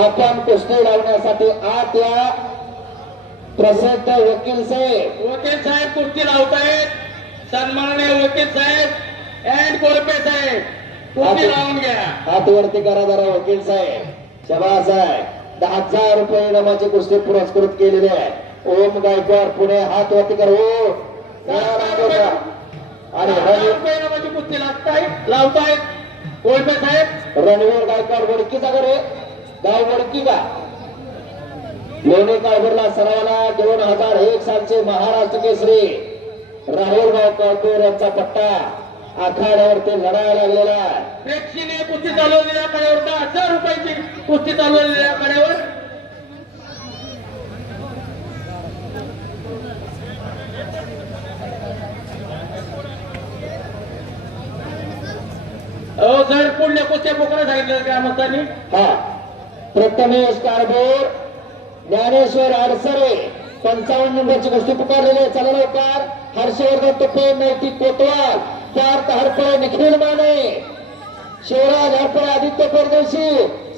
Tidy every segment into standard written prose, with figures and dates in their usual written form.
आपण कुस्ती लावण्यासाठी आत या. प्रसिद्ध वकील साहेब कुस्ती लावतायत. सन्माननीय वकील साहेब अँड कोळपे साहेब कुस्ती लावून घ्या. हात वरती करा जरा वकील साहेब. शबास आहे. 10,000 रुपये इनामाची कुस्ती पुरस्कृत केलेली आहे. ओम गायकवाड पुणे हात वरती कर. हो आणि इनामाची कुस्ती लावतायत कोळपे साहेब. रणवीर गायकवाड वडकीचा करे गाव वडकी का लोणी काळभरला सरावाला 2001 सालचे महाराष्ट्र केसरी राहुलराव काळपेर यांचा पट्टा आखाड्यावरती लढायला लागलेला आहे. प्रेक्षणीय कुस्ती चालवलेल्या कड्यावर 10,000 रुपयाची कुस्ती चालवलेल्या कड्यावर जर पुढल्या कुस्त्या पोकरा सांगितलं ग्रामस्थांनी. हा प्रथमेश कारभोर ज्ञानेश्वर अडसरे 55 नंबरची कुस्ती पुकारलेली आहे. चला लवकर. हर्षवर्धन तुपे नैतिक कोतवाल पार्थ हरपळे निखिल माने शिवराज हरपळे आदित्य परदेशी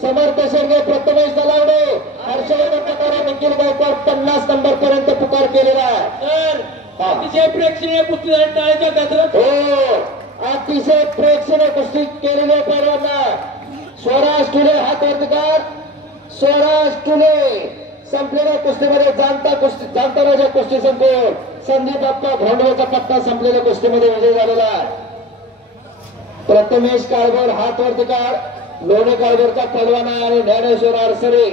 समर्थ शेंगे प्रथमेश दलावडे हर्षवर्धन तुकाराम निखिल गायकवाड 50 नंबर पर्यंत पुकार केलेला आहे. अतिशय प्रेक्षणीय कुस्ती टाळायच्या कसरत. हो अतिशय प्रेक्षणीय कुस्ती केलेल्या पैलवांना स्वराज टुले हात वर्तकार. स्वराज टुले संपलेल्या कुस्तीमध्ये जाणता राजा कुस्ती संपवून संदीप बाप्पा भोंडवेचा पट्टा संपलेल्या कुस्तीमध्ये विजय झालेला आहे. प्रथमेश काळभोर हात वर्तकार लोणे काळभोरचा पैलवान आणि ज्ञानेश्वर अडसरे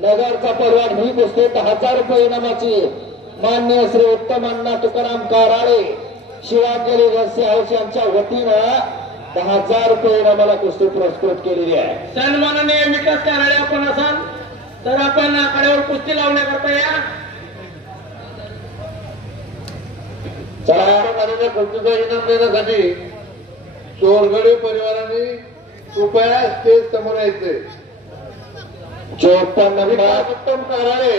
नगरचा पैलवान ही कुस्ती 10,000 रुपये इनामाची मान्य श्री उत्तम अण्णा तुकाराम काराळे शिवांजली रस्सी हाऊस यांच्या वतीनं 10,000 रुपये इनामाला कुस्ती पुरस्कृत केलेली आहे. सन्माननीय विकास काराळे आपण असाल तर आपण कड्यावर कुस्ती लावण्याकरता या. चला कुस्तीचा इनाम देण्यासाठी चोरगडे परिवाराने कृपया स्टेज समोर यायचे. 54 नंबर उत्तम काराळे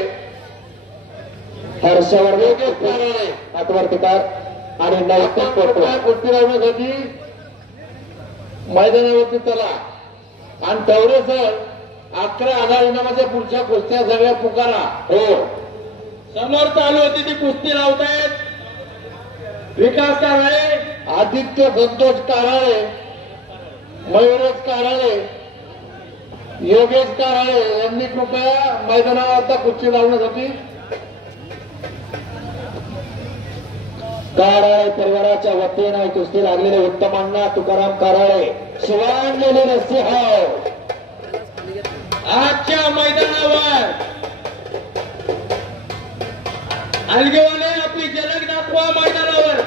हर्षवर्धन काराळे हातवर्तीकार आणि नैतिक कोतवाल कुस्ती लावण्यासाठी मैदानावरती चला. आणि तेवढे सर 11,000 इनामाच्या पुढच्या कुस्त्या सगळ्या पुकारा. हो समोर चालू होती ती कुस्ती लावतायत विकास काराळे आदित्य संतोष काराळे मयुरेश काराळे योगेश काराळे यांनी कृपया मैदानावर आता कुस्ती लावण्यासाठी. काराळे परिवाराच्या वतीनं कुस्ती लागलेले उत्तम अण्णा तुकाराम काराळे शिवांजली रस्सी हाऊस आजच्या मैदानावर अलगेवाले आपली झलक दाखवा मैदानावर.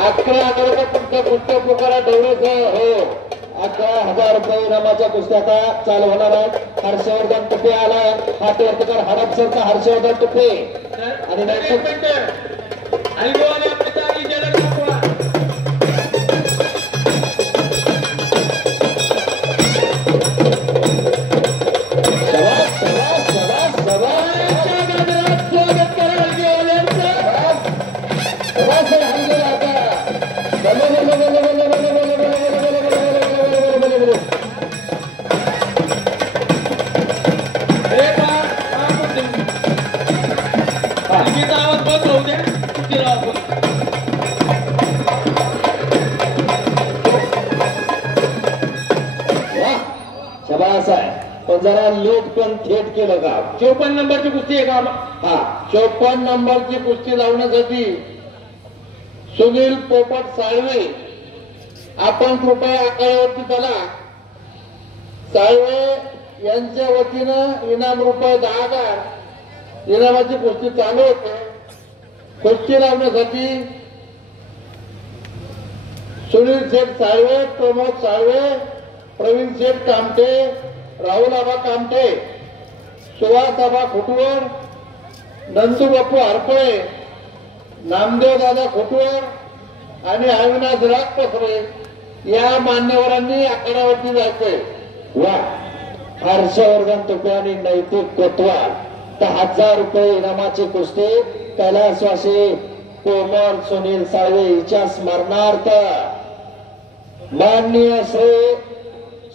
11,000 रुपये पुढच्या कुस्त्या पुकारा डवळेसह. हो 11,000 रुपये इनामाच्या कुस्त्या आता चालू होणार आहेत. हर्षवर्धन तुपे आलाय हातवर्तकार हडपसरचा हर्षवर्धन तुपे आणि अलगेवाले आपली चांगली झलक दाखवा. पण जरा लेट पण थेट केलं का. 54 नंबरची कुस्ती आहे का. हा 54 नंबरची कुस्ती लावण्यासाठी सुनील पोपट साळवे आपण कृपया आकड्यावरती चला. साळवे यांच्या वतीनं इनाम रुपये 10,000 इनामाची कुस्ती चालू होते. कुस्ती लावण्यासाठी सुनील शेठ साळवे प्रमोद साळवे प्रवीण शेठ कामटे राहुल आबा कामटे सुहास आबा खुटवर नंदू बापू हरपळे नामदेव दादा खुटवर आणि अविनाश राजपसरे या मान्यवरांनी आकड्यावरती जायचंय. वा हर्षवर्धन तुपे आणि नैतिक कोतवाल 10,000 रुपये इनामाची कुस्ती कैलासवासी कोमल सुनील साळवे हिच्या स्मरणार्थ माननीय श्री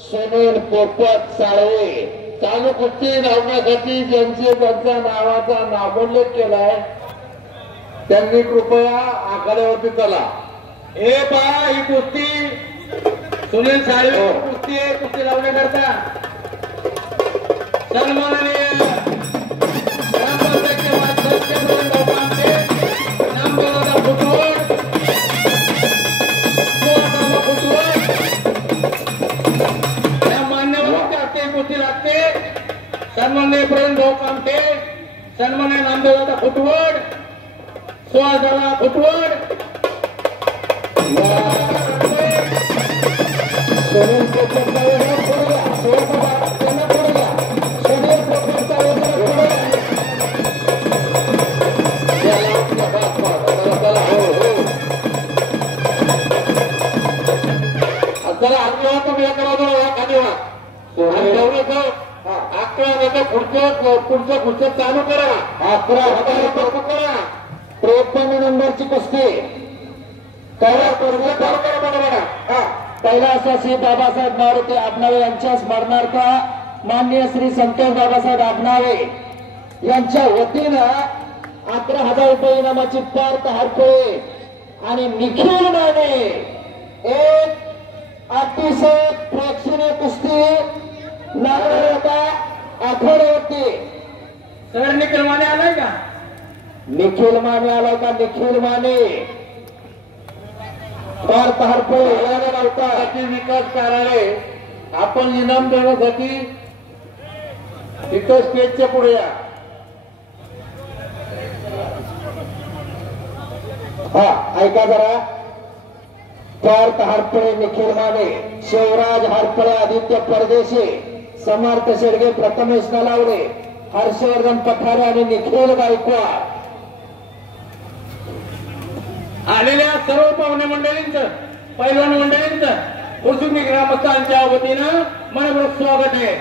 सुनील पोपट साळवे चालू कुस्ती लावण्यासाठी ज्यांचे त्यांच्या नावाचा नामोल्लेख केलाय त्यांनी कृपया आखाड्यावरती चला. हे पहा ही कुस्ती सुनील साहेब कुस्ती आहे. कुस्ती लावण्याकरता सन्माननीय ग्रामपंचायतचे वाचक लोकांचे नामदेवाचा फुटवड या मान्यवरांच्या हस्ते कुस्ती लागते. सन्माननीय प्रवीण भाऊ कामटे, सन्माननीय नामदेवाचा फुटवड, सुहासाला फुटवड, सोनून कोकणचा वगैरे पुढे घ्या. सोनून त्यांना पुढे घ्या. सोनून कोकणचा वगैरे पुढे घ्या. चला आम्ही तुम्ही खाली पुढच्या खुर्च्या चालू करा. 11,000 करा 53 नंबरची कुस्ती कैलासासी बाबासाहेब मारुती आडनावे यांच्या स्मरणार्थ माननीय श्री संतोष बाबासाहेब आडनावे यांच्या वतीनं 11,000 रुपये इनामाची पार्थ हरपळे आणि निखिल माने एक अतिशय प्रेक्षणीय कुस्ती लागणार होता आठवड्यावरती. सर निखिल माने आलाय का? निखिल माने आलाय का? निखिल माने पार्थ हरपळे यायला नव्हता. विकास कार्यालय आपण इनाम देण्यासाठी इथं स्टेजच्या पुढे या. हा ऐका जरा. पार्थ हरपळे, निखिल माने, शिवराज हरपळे, आदित्य परदेशी, समर्थ शेडगे, प्रथमेश नलावडे, हर्षवर्धन पठारे आणि निखिल गायकवाड आलेल्या सर्व पाहुणे मंडळींचं, पैलवान मंडळींचं उर्सुंगी ग्रामस्थांच्या वतीनं मनपूर्वक स्वागत आहे.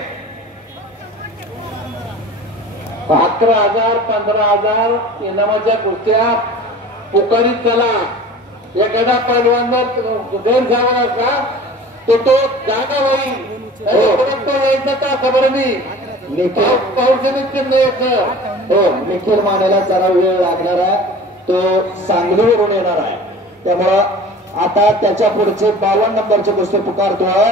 11,000 15,000 इनामाच्या कुस्त्या पुकारीत चला. एखादा पैलवान जर गैर झाला असला तो जागा होईल. यायचं का खबर नाही. हो निखिल मानेला जरा वेळ लागणार आहे. तो सांगलीवरून येणार आहे. त्यामुळं आता त्याच्या पुढचे 52 नंबरचे कुस्ती पुकारतोय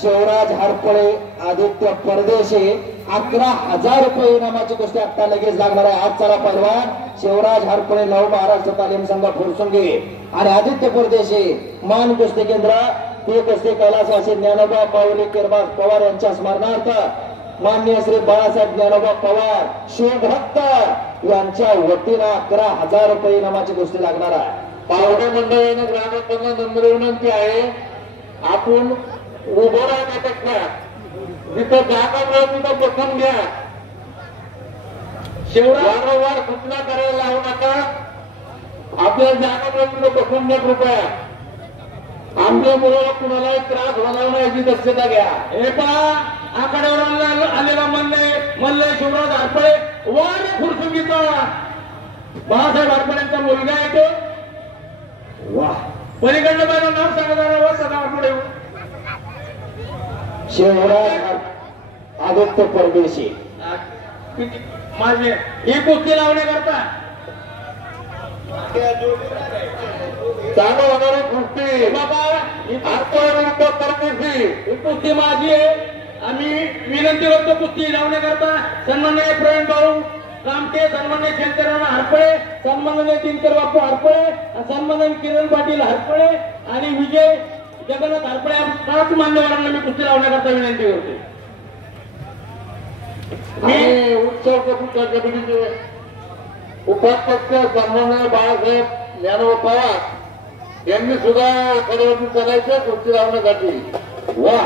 शिवराज हरपळे, आदित्य परदेशी. 11,000 रुपये इनामाची कुस्ती आता लगेच लागणार आहे. आज चला पहिलवान शिवराज हरपळे, नव महाराष्ट्र तालीम संघ फुरसुंगी आणि आदित्य परदेशी मान कुस्ती केंद्र. ते कुस्ती कैलासवासी ज्ञानोबा पावले किरबाज पवार यांच्या स्मरणार्थ माननीय श्री बाळासाहेब ज्ञानोबा पवार शिवभक्त यांच्या वतीनं 11,000 रुपये इनामाची कुस्ती लागणार आहे. पाहुणे मंडळीने ग्रामस्थांना नम्र विनंती आहे, आपण उभं राहण्यापेक्षा जिथं जागा मिळत तिथं बसून घ्या. वारंवार सूचना करायला लावू नका. आपल्या जागा मिळत तिथं बसून घ्या कृपया. आमच्या मुलाला कुणालाही त्रास होणार नाही याची दक्षता घ्या. हे पहा आखाड्यावर आलेला मल्ले शिवराज हरपळे वार फुरसुंगीचा बाळासाहेब हरपळेंचा मुलगा आहे तो. वाह पलीकडलं पहिलं नाव सांगणार सदा हरपळे. शिवराज आदित्य परदेशी माझे ही कुस्ती लावण्याकरता चालू होणारी कुस्ती बाबा परदेशी ही कुस्ती माझी आहे. आम्ही विनंती करतो कुस्ती लावण्याकरता सन्माननीय प्रवीण भाऊ कामटे, सन्माननीय शंकरराव हरपळे, सन्माननीय दिनकर बापू हरपळे, सन्माननीय किरण पाटील हरपळे आणि विजय जगन्नाथ हरपळे या 5 मान्यवरांना मी कुस्ती लावण्याकरता विनंती करतो. आणि उत्सव कमिटीचे उपाध्यक्ष सन्माननीय बाळासाहेब ज्ञानोबा पवार यांनी सुद्धा आखाड्यावरती चालायचं कुस्ती लावण्यासाठी. वाह